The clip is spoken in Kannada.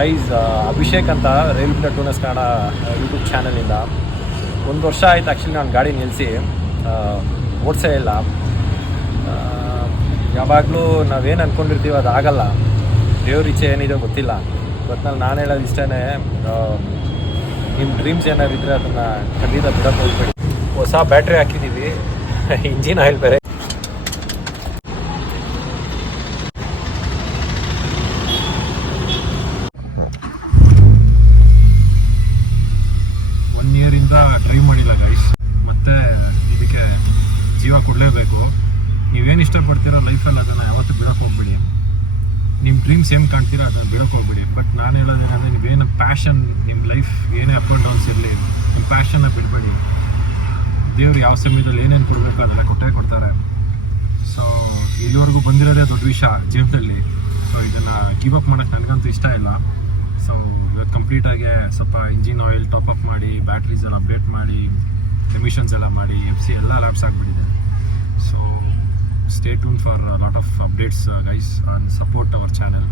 ಗೈಸ್, ಅಭಿಷೇಕ್ ಅಂತ ರೈಲ್ ಬಿಡ ಟೂನಸ್ ಕನ್ನಡ ಯೂಟ್ಯೂಬ್ ಚಾನಲಿಂದ 1 ವರ್ಷ ಆಯ್ತು ಆ್ಯಕ್ಚುಲಿ ನಾನು ಗಾಡಿ ನಿಲ್ಲಿಸಿ ಓಡಿಸೇ ಇಲ್ಲ. ಯಾವಾಗಲೂ ನಾವೇನು ಅಂದ್ಕೊಂಡಿರ್ತೀವಿ ಅದು ಆಗಲ್ಲ. ದೇವ್ರ ಇಚ್ಛೆ ಏನಿದೆ ಗೊತ್ತಿಲ್ಲ. ಇವತ್ತಿನಲ್ಲಿ ನಾನು ಹೇಳೋದು ಇಷ್ಟೇ, ನಿಮ್ಮ ಡ್ರೀಮ್ಸ್ ಏನಾದ್ರು ಇದ್ದರೆ ಅದನ್ನು ಖಂಡಿತ ಬಿಡೋಕ್ಕೆ ಹೋಗ್ಬೇಡಿ. ಹೊಸ ಬ್ಯಾಟ್ರಿ ಹಾಕಿದ್ದೀವಿ, ಇಂಜಿನ್ ಆಯಿಲ್ ಬೇರೆ. ಡ್ರೈವ್ ಮಾಡಿಲ್ಲ ಗೈಸ್, ಮತ್ತೆ ಇದಕ್ಕೆ ಜೀವ ಕೊಡಲೇಬೇಕು. ನೀವೇನು ಇಷ್ಟಪಡ್ತೀರೋ ಲೈಫಲ್ಲಿ ಅದನ್ನು ಯಾವತ್ತೂ ಬಿಡೋಕ್ಕೆ ಹೋಗ್ಬಿಡಿ. ನಿಮ್ಮ ಡ್ರೀಮ್ಸ್ ಏನು ಕಾಣ್ತೀರೋ ಅದನ್ನು ಬಿಡೋಕ್ಕೆ ಹೋಗ್ಬಿಡಿ. ಬಟ್ ನಾನು ಹೇಳೋದೇನೆಂದರೆ, ನೀವೇನು ಪ್ಯಾಷನ್, ನಿಮ್ಮ ಲೈಫ್ ಏನೇ ಅಪ್ ಆ್ಯಂಡ್ ಡೌನ್ಸ್ ಇರಲಿ, ನಿಮ್ಮ ಪ್ಯಾಷನ್ನ ಬಿಡಬೇಡಿ. ದೇವ್ರು ಯಾವ ಸಮಯದಲ್ಲಿ ಏನೇನು ಕೊಡಬೇಕು ಅದೆಲ್ಲ ಕೊಟ್ಟೇ ಕೊಡ್ತಾರೆ. ಸೊ ಇಲ್ಲಿವರೆಗೂ ಬಂದಿರೋದೇ ದೊಡ್ಡ ವಿಷಯ ಜೀವನದಲ್ಲಿ. ಸೊ ಇದನ್ನು ಗಿವ್ ಅಪ್ ಮಾಡೋಕ್ಕೆ ನನಗಂತೂ ಇಷ್ಟ ಇಲ್ಲ. ಸೊ ಇವತ್ತು ಕಂಪ್ಲೀಟಾಗಿ ಸ್ವಲ್ಪ ಇಂಜಿನ್ ಆಯಿಲ್ ಟಾಪಪ್ ಮಾಡಿ, ಬ್ಯಾಟ್ರೀಸ್ ಎಲ್ಲ ಅಪ್ಡೇಟ್ ಮಾಡಿ, ಎಮಿಷನ್ಸ್ ಎಲ್ಲ ಮಾಡಿ, FC ಎಲ್ಲ ಲ್ಯಾಬ್ಸ್ ಆಗಿಬಿಟ್ಟಿದೆ. So stay tune for lot of updates guys, and support our channel.